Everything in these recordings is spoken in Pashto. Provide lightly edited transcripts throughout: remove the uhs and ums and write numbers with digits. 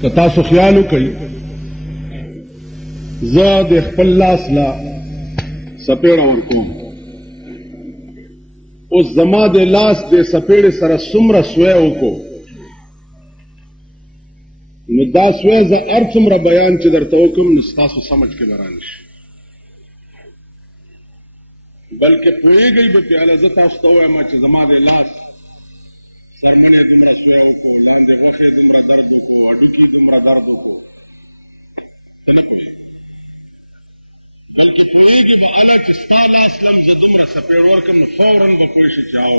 که تاسو خیال وکړئ زه د خپل لاس لا سپېړه ورکوم، اوس زما د لاس د سپېړې سره څومره سوی وکړو نو دا سوی زه هر څومره بیان چې درته وکړم نو ستاسو سمجھ کې به رانشي، بلکې پوهېږئ به پهله زه تاسو ته ووایم چې زما د لاس څرمنې دومره سوی وکړو، لاندې غوښې دومره درد وکړو، هډوکي دومره درد وکړو، ته نه پوهېږې، بلکې پوهېږې به هله چې ستا لاس لم زه دومره سپېړ ورکړم نو فوراً به پوه شي چې او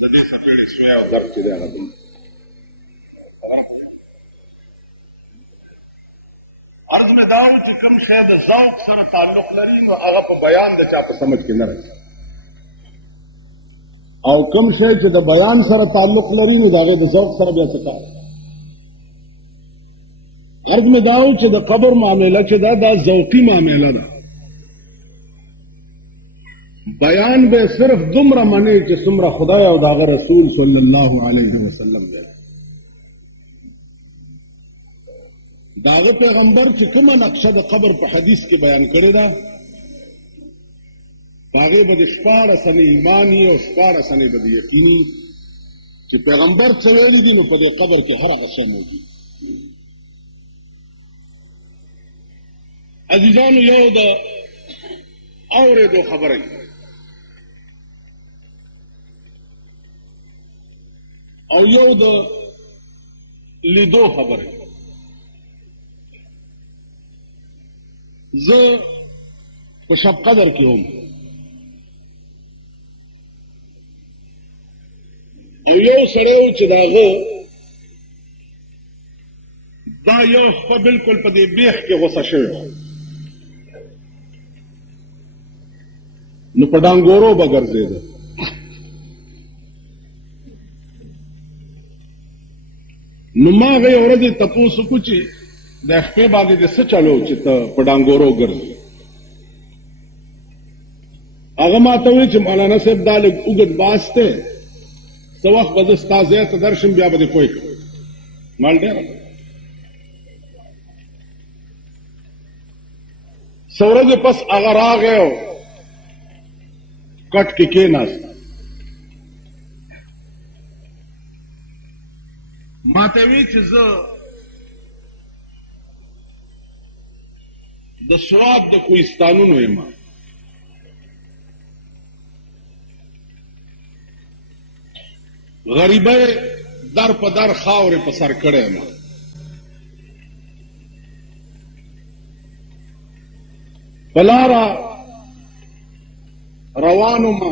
د دې سپېړې سوی او درد چې دی هغه دومره. عرض مې دا و چې کوم شی د ذوق سره تعلق لري نو هغه په بیان د چا په سمجھ کې نه راځي، او کوم شی چې د بیان سره تعلق لري نو د هغې د ذوق سره بیا څه کار. عرض مې دا و چې د قبر معامله چې دا ذوقي معامله ده، بیان به صرف دومره منی چې څومره خدای او د هغه رسول صلی الله علیه وسلم دی، د هغه پیغمبر چې کومه نقشه د قبر په حدیث کې بیان کړې ده په هغې به د 14 ایمان وي او 14 به د یقین وي چې پیغمبر څه ویلي دي نو په دې قبر کې هر هغه شی موجود. عزیزانو یو د اورېدو خبره او یو د لیدو خبره. زه په شب قدر کې هم او یو سړی و چې د هغه دا یو خپه بلکل په دې بیخ کې غوسه شوی نو په ډانګورو به ګرځېده، نو ما هغې ورځې تپوس وکړو چې د خپې باندې دې څه چلو چې ته په ډانګورو ګرځې. هغه ما ته وویل چې مولانا صاحب دا لږ اوږد باس دی، څه وخت به زه ستا ځای ته درشم بیا به دې پوه کړم. مال ډېره څه ورځې پس هغه راغی او کټ کې کېناست، ما ته وی چې زه د سواب د کوهستانونو یم، غریبۍ در په در خاورې په سر کړی یم، په لاره روان وم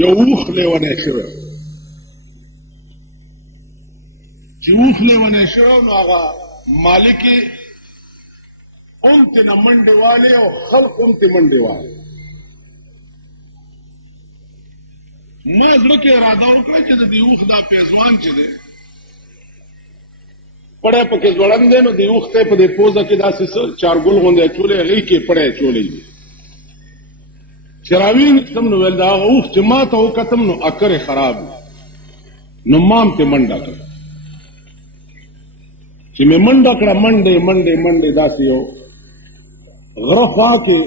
یو اوښ لیونی شوی، چې اوښ لیونی شوی نو هغه مالک یې هم ترېنه منډې والې او خلق هم ترې منډې والې. ما زړه کې اراده وکړه چې د دې اوښ دا پیزوان چې دی پړی پکې ځوړند دی نو دې اوښ ته په دې پوزه کې داسې څه چارګل غوندې اچولی هغې کې پړی اچولی دی چې راویښتم نو ویل د هغه اوښ چې ما ته وکتم نو اکر یې خراب نو ما هم ترې منډه کړه. چې مې منډه کړه منډې منډې منډې داسې یو غره خوا کې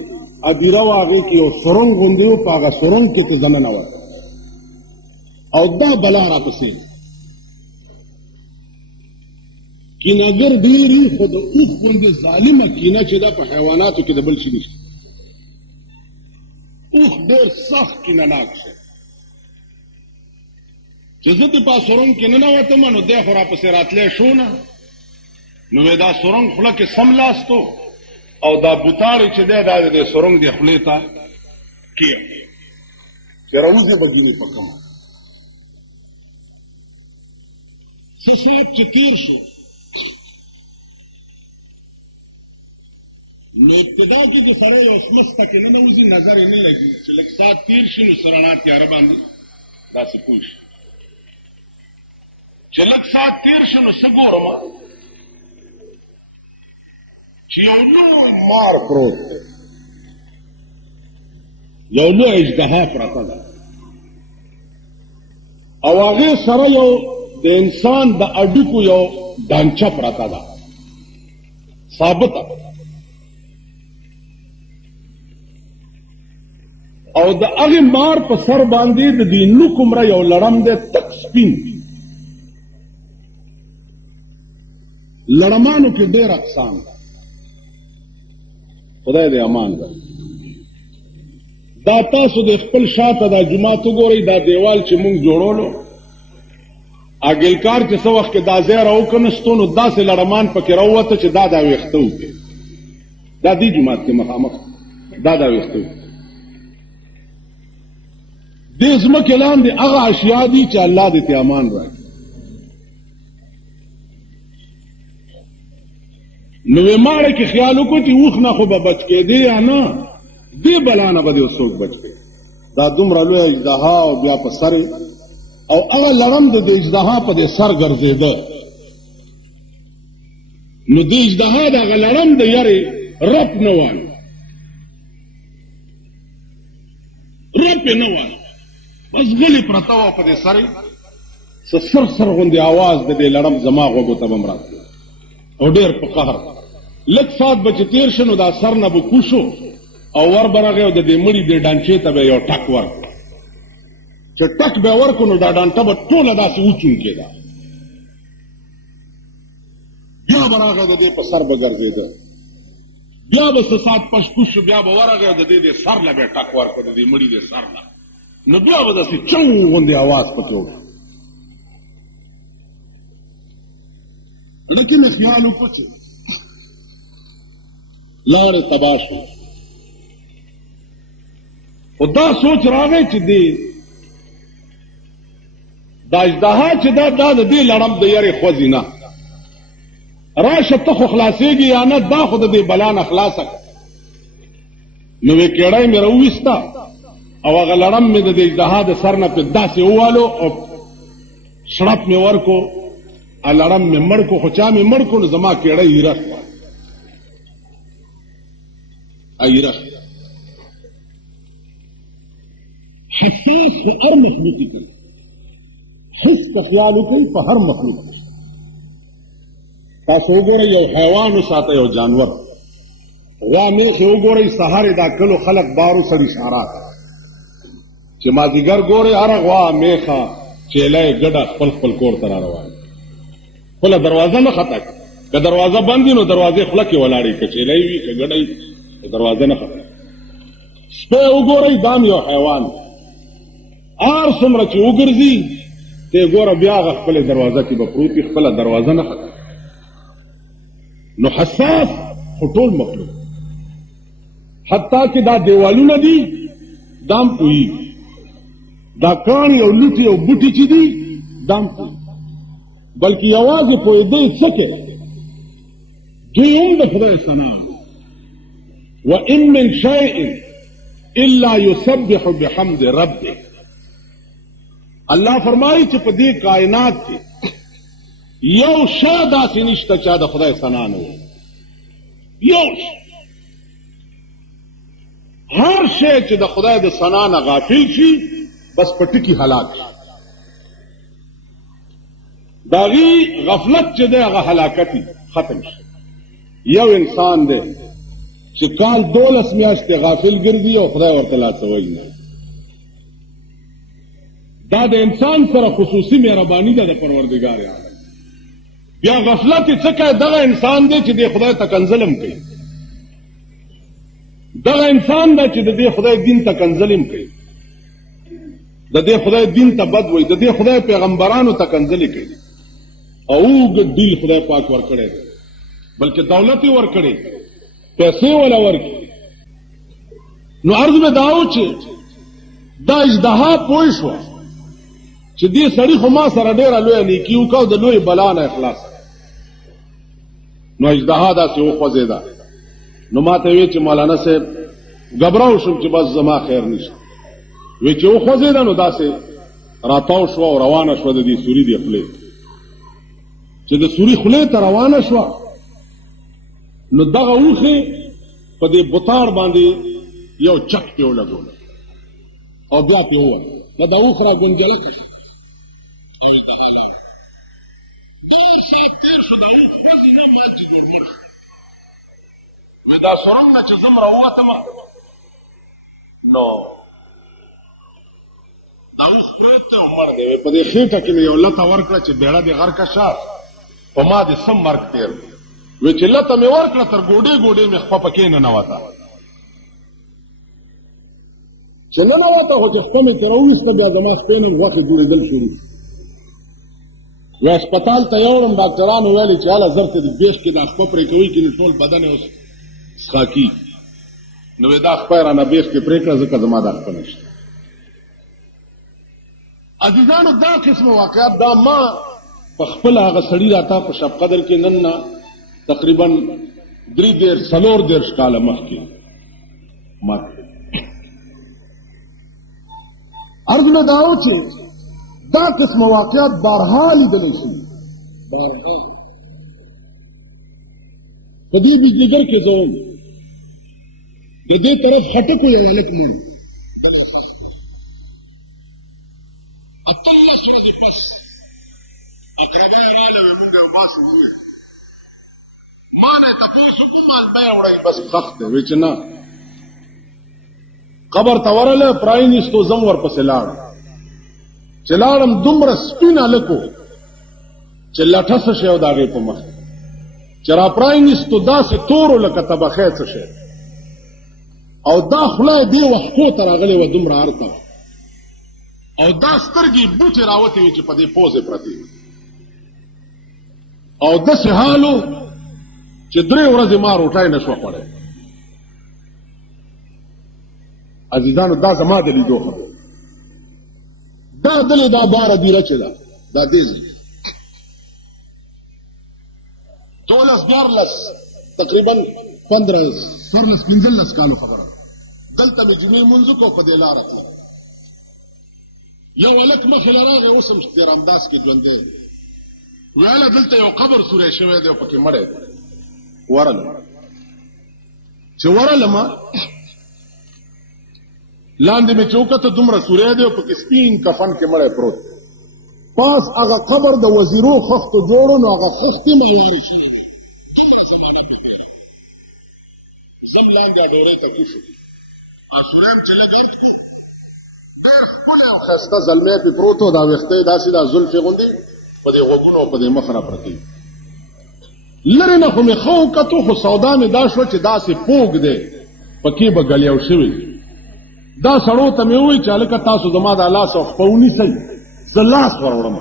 ادیره وه هغې کې یو سرنګ غوندې و په هغه سرنګ کې ته زه ننوتم او دا بلا راپسې کینهګر ډېرې خو د اوښ غوندې ظالمه کینه چې دا په حیواناتو کې د بل شي نشته. اوښ ډېر سخت کینه ناک شی چې زه د په سرنګ کې ننوتم نو دی خو راپسې راتلی شو نه نو دا سرنګ خوله کې سملاستو او دا بوتاړې چې دی دا د سرنګ د خولې ته کېږدي چې راوځي به ګینې په کومه څه ساعت چې تېر شو نو ابتدا کې د سړی یو شمسته کې ننوځي نظر یې نه لګي چې لږ ساعت تېر شي نو رڼا تیاره باندې داسې پوه شي چې لږ ساعت تېر شي نو څه ګورم چې یو لوی مار پروت دی، یو لوی اژدها پرته ده او هغې سره یو د انسان د اډوکو یو ډانچه پراته ده ثابته او د هغې مار په سر باندې د دې نوک عمره یو لړم دی تک سپین لړمانو کې ډېر اقسام ده خدای دې امان ده دا تاسو د خپل شاته دا جومات وګورئ دا دیوال چې موږ جوړولو اګلکار چې څه وخت کې دا ځای راوکنستو نو داسې لړمان پکې راووته چې دا ویښته وکړي دا دې جومات کې مخامخ دا ویښته وکړي دې ځمکې لاندې هغه اشیا دي چې الله دې ته امان راکړي نو وې ماړه کې خیال وکړو چې اوښ نه خو به بچ کېدې یا نه دې بلا نه به دې څوک بچ کړي دا دومره لویه اژدها او بیا په سر او هغه لړم د اژدها په دې سر ګرځېده نو د اژدها د هغه لړم د یارې رپ نه وایي رپ یې نه وایي بس غلې پرته وه په دې سر څه سر سر غوندې اواز د دې لړم زما غوږو ته به م راتلو او ډېر په قهر لږ ساعت به چې تېر شو نو دا سر نه به کوشو او ور به راغی او د دې مړي دې ډانچې ته به یو ټک ورکړو چې ټک به ورکړو نو دا ډانټه به ټوله داسې وچونکې ده بیا به راغی د دې په سر به ګرځېده بیا به څه ساعت پشپوش شو بیا به ورغی او د دې سر له به ټک ورکړو د دې مړي دې سر نه نو بیا به داسې چو غوندې اواز پکې وکړو اړه کې مې خیال وکړو چې لارې تباه شو خو دا سوچ راغی چې دا اژدها چې دا د دې لړم د یارې خوځي نه راشه ته خو خلاصېږي یا نه دا خو د دې بلا نه خلاصه کړه نو وې کېړی مې راوویسته او هغه لړم مې د دې اژدها د سر نه پې داسې ووالو او شړپ مې ورکو لړم مې مړ کو خو چا مې مړ کو نو زما کېړی ایره شوه ایره حساس په هر مخلوقي کې حس کا خیال وکړئ په هر مخلوق کې تاسو وګورئ یو حیوان وساته یو جانور غوا میخې وګورئ سهار دا کلو خلق بارو سړي سارا چې مازدیګر ګورئ هره غوا میخه چیلی ګډه خپل خپل کور ته را روان خپله دروازه نه خطا کړي که دروازه بند وي نو دروازې خوله کې ولاړې که چیلی وي که ګډه وي دروازه نه خطا سپی وګورئ دام یو حیوان هر څومره چې وګرځي ته ګوره بیا هغه خپلې دروازه کې به پروت وي خپله دروازه نه خطا نو حساس خو ټول مخلوق حتی چې دا دیوالونه دي دام پوهېږي دا کاڼي او لوټي او بوټي چې دي دام پوهېږي بلکې یوازې پوهېدی څه کوي دوی هم د خدای ثنا وان من شیء الا یسبح بحمد ربه الله فرمایي چې په دې کائنات کې یو شی داسې نشته چې د خدای ثنا نه وي یو هر شی چې د خدای د ثنا نه غافل شي بس په ټکي هلاک شي د هغې غفلت چې دی هغه هلاکتي ختم شي یو انسان دی چې کال 12 میاشتې غافل ګرځي او خدای ورته لا څه وایي نه دا د انسان سره خصوصي مهرباني ده د پروردګار عالم بیا غفلت یې څه کوي دغه انسان دی چې د خدای تکنزلم کوي دغه انسان دی چې د دې خدای دین تکنزلم کوي د دې خدای دین ته بد وایي د دې خدای پیغمبرانو تکنزلي کوي او اوږد ډیل خدای پاک ورکړی دی بلکې دولت یې ورکړی پیسې ولا ورکړي نو عرض مې دا و چې دا اژدها پوه شوه چې دې سړي خو ما سره ډېره لویه نیکي وکړه او د لویې بلا نه اخلاص نو اژدها داسې وخوځېده نو ما ته ویې چې مولانا صاحب ګبراو شوم چې بس زما خیر نشته وی چې وخوځېده نو داسې راتاو شوه او روانه شوه د دې سوري دې خولې چې د سوري خولې ته روانه شوه نو دغه اوښې په دې بوتاړ باندې یو چک پې ولګوله او بیا پې ووت دا د اوښ را ګونجلکه شوه او اژدها لاړه تیر شو دا اوښ خوځي نه مال چې جوړ مړ وی دا سرنګ نه چې زم راووتم نو دا اوښ پروت دی او مړ دی په دې خېټه کې مې یو لته ورکړه چې بیړه دې غر که شه په ما دې سم مرګ تېر وی چې لته مې ورکړه تر ګوډې ګوډې مې خپه پکې ننوته چې ننوته خو چې خپه مې ترې وویسته بیا زما سپی نن غوښې جوړېدل شروع و هسپتال ته یوړم ډاکټرانو ویلې چې هله زر ته د بیش کې دا خپه پرې کوي چې ټول بدن یې اوس څښا کېږي نو وی دا خپه یې رانه بیش کې پرې کړه ځکه زما دا خپه نشته عزیزانو دا قسم واقعات دا ما په خپل هغه سړي راته په شب قدر کې نن نه تقریبا 3-4 کاله مخکې ما عرض مې دا و چې دا قسم واقعات بارها لیدلی شي بارها په دې بجلیګر کې زه وم د دې طرف خټکو یو هلک مړ اتلس ورځې پس اقربا یې راغله وی مونږ یې وباسو وویل ما نه یې تپوس وکړو مالبه یې وړئ بس خښ دی وی چې نه قبر ته ورغله پرانیستو زم ورپسې لاړم چې لاړم دومره سپین هلک و چې لټه څه شی و د هغې په مخ چې را پرانیستو داسې تور و لکه تبخی څه شی او دا خوله یې دې وښکو ته راغلې وه دومره ارته او دا سترګې بوټې راوتې وې چې په دې پوزې پرتې وې او داسې حال و چې 3 ورځې ما روټۍ نه شوه خوړی عزیزانو دا زما د لیدو خبر دا دلې دا باره دیره چې ده دا دې ځای 12-14 تقریبا 15 کالو خبره دلته مې جمعې لمونځ وکړو په دې لاره تلم یو هلک مخې له راغی اوس هم تیرامداز کې ژوندی ویله دلته یو قبر سوری شوی دی او پکې مړی دی ورلم چې ورلمه لاندې مې چې وکته دومره سوری دی او پکې سپین کفن کې مړی پروت پاس هغه قبر د وزیرو خښتو جوړو نو هغه خښتې ملانې شوي سب لاندې ډېرې تږي شوي سوری چې لږ ډېر ښکلی او ښایسته زلمی پې پروت و دا ویښته یې داسې دا زلفې غوندې په دې غوږونو او په دې مخ را پرتې لرې نه خو مې ښه وکتو خو سودا مې دا شوه چې داسې پوږ دی پکې به ګلیو شوي دا سړو ته مې وویل چې هلکه تاسو زما دا لاس او خپه ونیسئ زه لاس ور وړم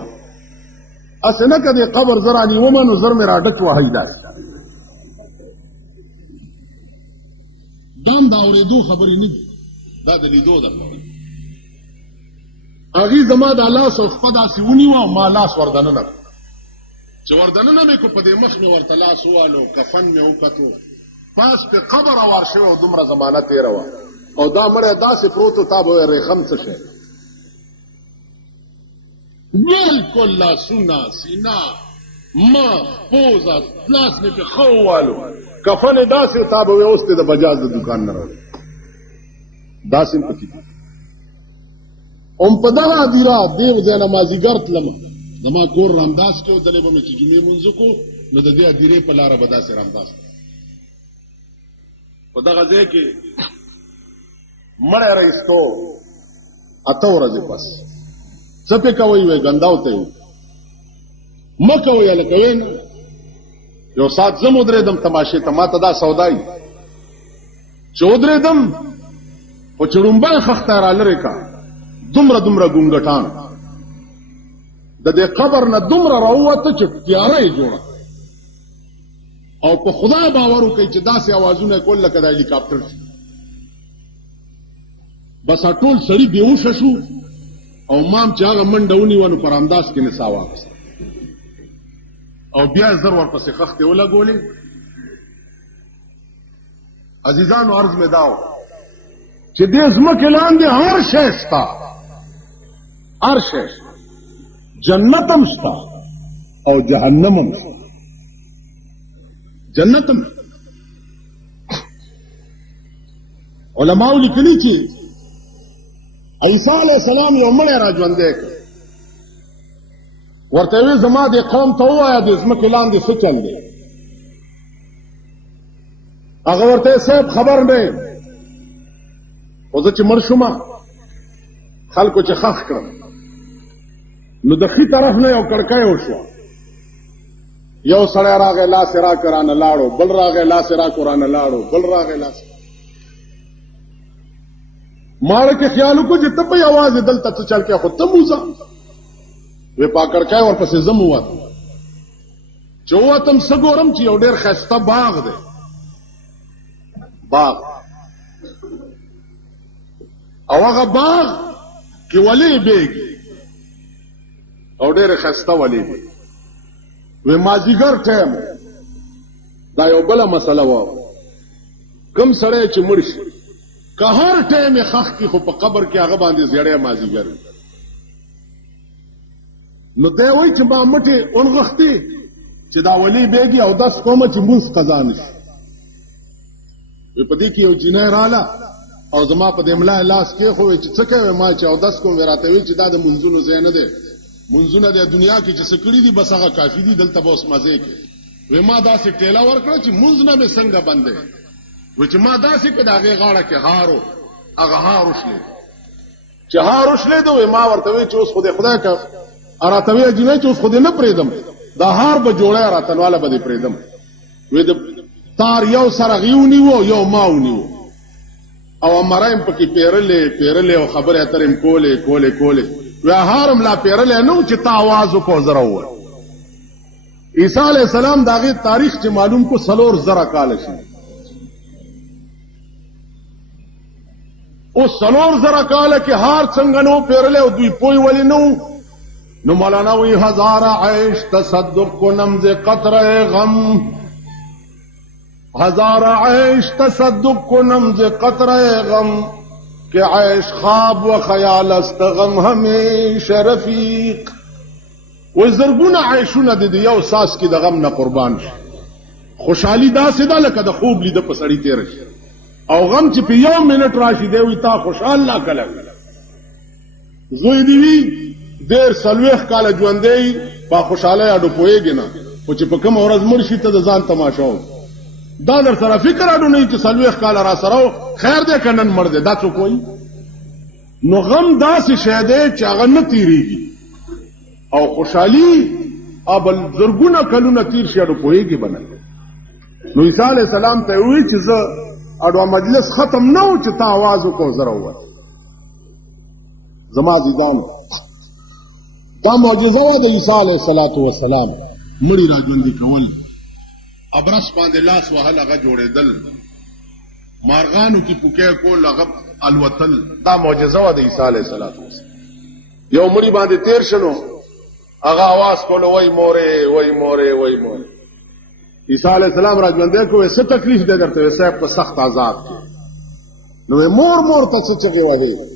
هسې نه که دې قبر زه رانیومه نو زر مې را ډچ وهئ داسې دا هم د اورېدو خبرې نه دي دا د لیدو ده هغې زما دا لاس او خپه داسې ونیوه او ما لاس ور دننه کړو چې ور دننه مې کړو په دې مخ مې ورته لاس ووالو کفن مې وکتو پاس پې قبر اوار شوی او دومره زمانه تېره وه او دا مړی داسې پروت و تا به وایې ریخم څه شی بلکل لاسونه سینه مخ پوزه لاس مې پې ښه ووالو کفن یې داسې و تا به وایې اوس دې د بجاز د دوکان نه راوړي داسې هم پکې دي هم په دغه هدیره دې ځای نه مازدیګر تلمه زما کور رامداس کې و دلې به مې چې جمعې لمونځ وکړو نو د دې هدیرې په لاره به داسې رامداس په دغه ځای کې مړی رایستو 8 ورځې پس څه پې کوئ وی ګنداو ته یې مه کوئ هلکه وی نه یو ساعت زه م ودرېدم تماشې ته ما ته دا سودایي چې ودرېدم خو چې ړومبی خښته یې را لرې کا دومره ګونګټان د دې قبر نه دومره راووته چې تیاره یې جوړه او په خدای باور وکئ چې داسې اوازونه یې کول لکه د هلیکاپټر شي بس ټول سړي بېهوشه شو او مام چې هغه منډه ونیوه نو پر انداز کې نڅا واخیسته او بیا یې زر ورپسې خښتې ولګولې عزیزانو عرض مې دا و چې دې ځمکې لاندې هر شی شته هر شی جنت هم شته او جهنم هم شته جنت هم علماو لیکلي چې عیسی علیه السلام یو مړی را ژوندی کړ ورته وی زما د قوم ته ووایه د ځمکې لاندې څه چل دی هغه ورته صاحب خبر نه خو زه چې مړ شوم خلکو چې خخ کړم نو د ښي طرف نه یو کړکۍ وشوه یو سړی راغی لاس یې راکړ رانه لاړو بل راغی لاس یې راکړو رانه لاړو بل راغی لاس ماړه کې خیال وکړو چې ته په یوازې دلته څه چل کې خو ته موزه وی پا کړکۍ ورپسې زم ووتم چې ووتم څه ګورم چې یو ډېر ښایسته باغ دی باغ او هغه باغ کې ولې بیږي او ډېرې ښایسته ولې دی وی مازدیګر ټایم دا یو بله مسله وه کوم سړی چې مړ شي که هر ټایم یې خښ کړي خو په قبر کې هغه باندې زیړی مازدیګر وي نو دی وایي چې ما مټې ونغښتې چې دا ولې بیږي او داس کومه چې مونځ قضا نه شي وی په دې کې یو جینۍ راله او زما په دې ملا لاس کېښوی چې څه کوې ما چې اودس کوم وی راته وی چې دا د منځونو ځای نه دی منځونه د دنیا کې چې څه کړي دي بس هغه کافي دي دلته به اوس مزې کوي وی ما داسې ټېله ورکړه چې منځ نه مې څنګه بند دی وی چې ما داسې کړه د هغې غاړه کې هارو هغه هار وشلېد چې هار وشلېد وی ما ورته وی چې اوس خو دې خدای که راته وی جینۍ چې اوس خو دې نه پرېږدم دا هار به جوړی راتنواله به دې پرېږدم وی د تار یو سره غي ونیو یو ما ونیو او مرایم پکې پیرلې او خبرې اترې کولې وی هارم لا پیرلې نو چې تا आवाज وکړو زره و عیسی علیہ السلام داغه تاریخ چې معلوم کو سلور زره کال شي او سلور زره کال کې هار څنګه نو پیرلې او دوی پوي ولې نو مولانا وی هزار عیش تصدق کو نمز قطره غم ہزار عیش تصدق کو نمز قطرہ غم کہ عیش خواب و خیال است غم ہمیشہ رفیق و زرگون عیشونه د یو ساس کې د غم نه قربان شي خوشحالي داسې ده لکه د خوب لیده په سړی تیر شي او غم چې په یو منټ راشي دی وي تا خوشحال لا کله زوی دی وی ډېر څلوېښت کاله ژوندی په خوشحالۍ اډو پوهېږي نه خو چې په کومه ورځ مړ شي ته د ځان تماشا وکړه دا در سره فکر اډو نه چې څلوېښت کاله را سره خیر دی که نن مړ دی دا څوک وایي نو غم داسې شی دی چې هغه نه تېرېږي او خوشحالي ابل زرګونه کلونه تیر شي اډو پوهېږي به نه نو عیسی علیه السلام ته یې ووایي چې زه اډو مجلس ختم نه و چې تا آواز وکړو زه راووتم زما عزیزانو دا معجزه وه د عیسی علیه السلام مړي را ژوندي کول ابرس باندې لاس وهل هغه جوړېدل مارغانو کې پوکې کول هغه الوتل دا معجزه وه د عیسی علیه السلام یو مړي باندې تیر شنو هغه आवाज کول وای مورې وای مورې وای مورې عیسی علیه السلام را ژوندی کوی څه تکلیف دی درته صاحب په سخت عذاب کې نو مور ته څه چغې وهې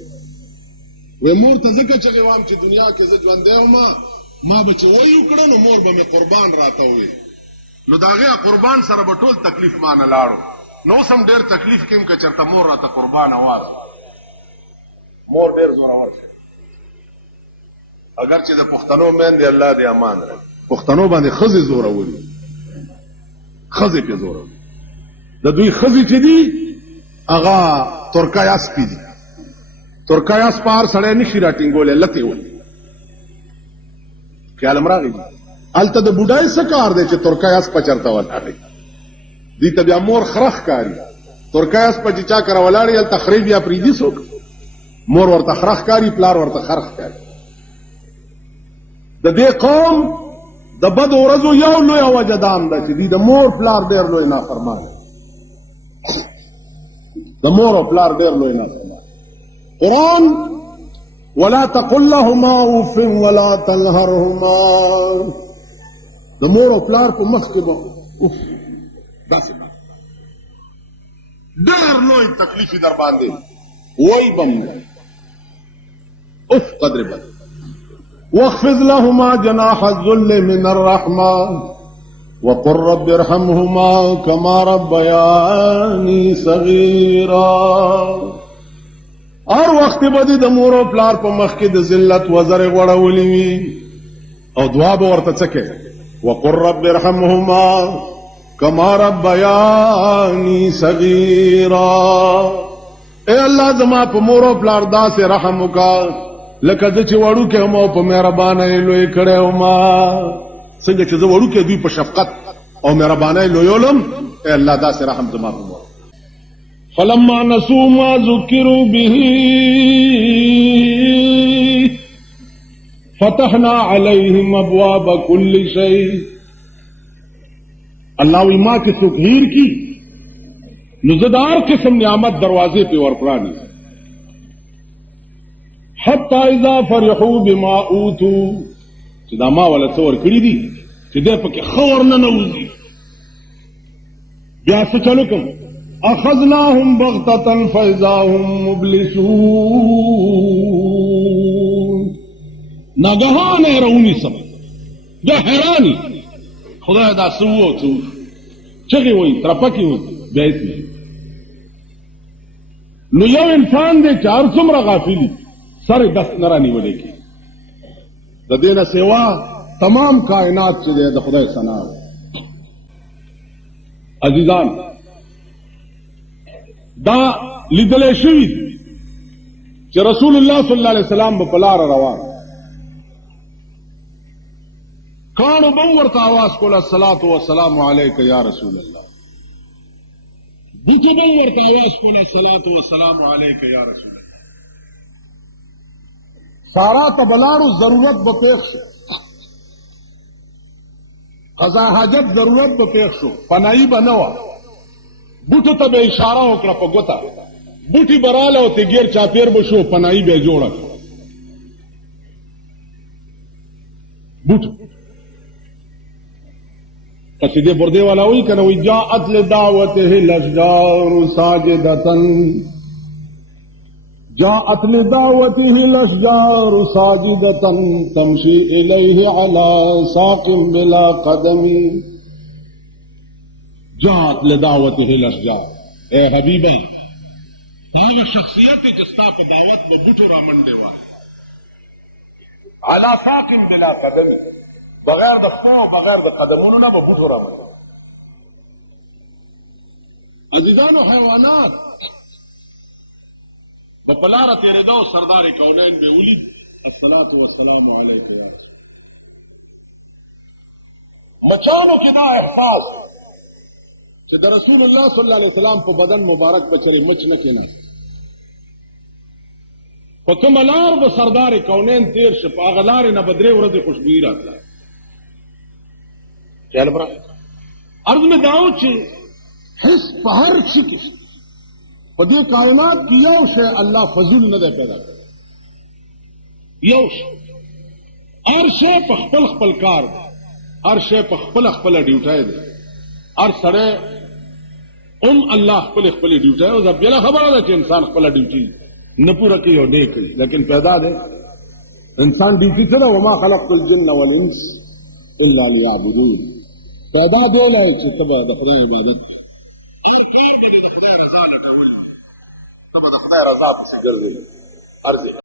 وی مور ته ځکه چغې وام چې دنیا کې زه ژوندی وم ما به چې وی وکړه نو مور به مې قربان راته ووي نو د هغې قربان سره به ټول تکلیف ما نه لاړو نو اوس هم ډېر تکلیف کې یم که چېرته مور راته قربانه وه مور ډېر زورور شي اگر چې د پښتنو میندې الله دې امان راکړي پښتنو باندې ښځې زوروري ښځې پې زوروري د دوی ښځې چې دي هغه ترکای اسپې دي ترکای اس په هر سړی نشي راټینګولی لتې ولي خیال م راغی هلته د بوډای څه کار دی چې ترکای اس په چرته ولاړی دوی ته بیا مور خره ښکاري ترکای اس په چې چا کره ولاړی هلته خرې بیا پرېږدي څوک مور ورته خره ښکاري پلار ورته خر ښکاري د دې قوم د بدو ورځو یو لویه وجه دا هم ده چې دوی د مور پلار ډېر لوی نافرمان د مور او پلار ډېر لوی نافرمان قرآن ولا تقل لهما اوف ولا تنهرهما د مور او پلار په مخ کې به اوف داسې ډېر لوی تکلیف یې در باندې وایي به م اوف قدر بد واخفض لهما جناح الذل من الرحمة وقل رب ارحمهما كما ربياني صغيرا هر وخت به د مور او پلار په مخ کې د ذلت وزر غوړولې وي او دعا به ورته څه کوي وقل رب ارحمهما کما ربیانی صغیرا اے الله زما په مور او پلار داسې رحم وکا لکه د چې وړو کې مو په مهربانۍ لوی کړو ما څنګه چې زه وړو کې دوی په شفقت او مهربانۍ لویولم اے الله داسې رحم زما په مور فلما نسوا ما ذکروا به فتحنا عليهم ابواب كل شيء اللہ ما کے سکھیر کی نزدار قسم نعمت دروازے پہ ورپرانی حتی اذا فرحوا بما اوتوا چې دا ما ولا څور کړی دي چې دې پکې خور نه نوځي بیا څه چلو کوم اخذناهم بغتة فاذا هم مبلسون ناگهان رونی سم یا حیرانی خدای دا سوو تو چغی وئی ترپکی وئی بیت میں نو یو انسان دے چار سمرا غافلی سر دست نرانی وڑے کی دا دینا سوا تمام کائنات چی دے دا خدای ثنا عزیزان دا لیدلے شوی چی رسول اللہ صلی اللہ علیہ وسلم بپلار روان کانو بورتا آواز کولا الصلاة والسلام علیک یا رسول اللہ بوتو بورتا آواز کولا الصلاة والسلام علیک یا رسول اللہ سارا تبلارو ضرورت بپیخ شو قضا حاجت ضرورت بپیخ شو پنائی بنوا بوتو تب اشارہ اکڑا پا گوتا بوٹی برالا ہوتے گیر چاپیر بشو پنائی بے جوڑا بوتو قصیدے بردے والا ہوئی کہ نوی جاءت لدعوته الاشجار ساجدتا جاءت لدعوته الاشجار ساجدتا تمشي الیہ علی ساق بلا قدم جاءت لدعوته الاشجار اے حبیبہ تاغ شخصیت جستا پا دعوت با بوٹو رامنڈے والا علی ساق بلا قدم بغیر د خپو بغیر د قدمونو نه به بوټو راوړي عزیزانو حیوانات بپلاره تیرېدو سردار کونین به ولید الصلاة والسلام علیک یا مچانو کې دا احساس چې د رسول الله صلی الله علیه وسلم په بدن مبارک بچری مچ نه کېناست په کومه لار به سردار کونین تیر شه په هغه لارې نه به درې ورځې خوشبویي راتله خیال برا عرض میں داؤ چھ حس پہر چکس پدی کائنات کی یو شے اللہ فضول نہ دے پیدا کر یو شے ہر شے پخپل خپل کار ہر شے پخپل خپل ڈیوٹائے دے ہر سڑے اللہ خپل خپل ڈیوٹائے او ځب یلا خبر ده چې انسان خپل ډیوټي نه پوره کوي او ډې کوي لیکن پیدا ده انسان ډیوټي سره وما خلقت الجن والانس الا ليعبدون پیدا دی لای چې تبا د خدای عبادت هر کار به د خدای رضا لټول تبا د خدای رضا په ګرځي ارزه